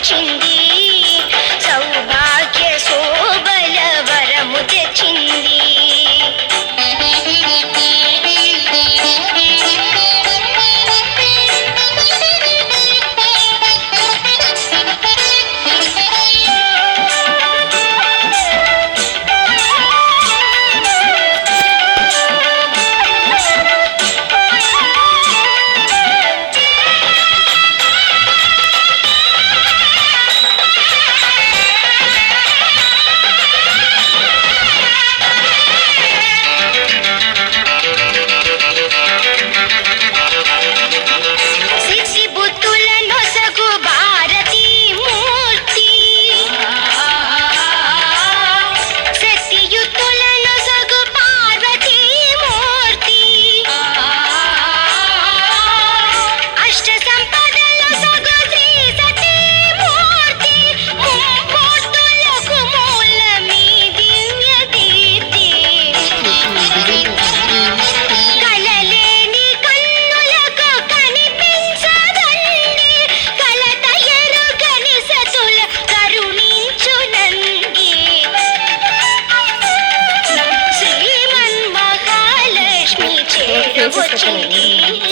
Cheese. 我ごい！こ！